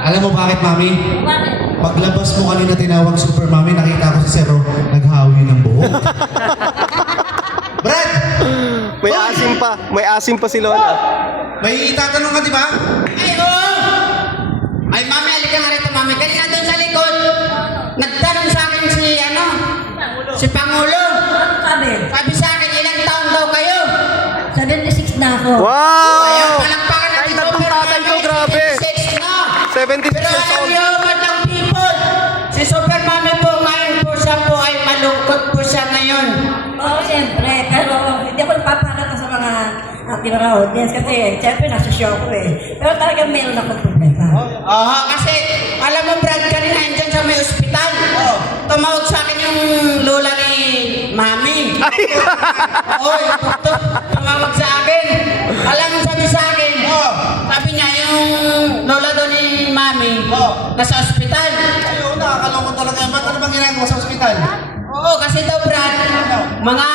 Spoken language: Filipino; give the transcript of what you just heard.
Alam mo bakit, Mami? Bakit? Paglabas mo kanina tinawag Super Mami, nakita ko si Zero naghawi ng buhok. Brad! May asim pa. May asim pa si Lola. May itatanong ka, di ba? Ay, oo! Ay, mami, halika nga rito, mami. Kanina doon sa likod, nagtanong sa akin si Pangulo. Sabi, Sabi sa akin, ilang taon daw kayo? 76 na ako. Wow! Ayaw, palakpakan Kahit natin. na itong Super tatay ko, Mami, grabe. 76 na. 76 Pero years alam old. niyo, madang people, si Super Mami po ngayon po siya po ay malungkot po siya ngayon. Oo, siyempre. Pero hindi ako nagpapakita sa mga ating mga audience kasi siyempre nasa show ko eh. Pero talagang meron ako problema. Oo, kasi alam mo Brad, kanina andyan sa may ospital. Tumawag sa akin yung lola ni Mami. Oo, yung doktor tumawag sa akin. Alam mo sabi sa akin, sabi niya yung lola doon ni Mami nasa ospital. Ayun, nakakalungkot talaga. Ba't ano bang ginagawa sa ospital? Oo, kasi daw Brad, mga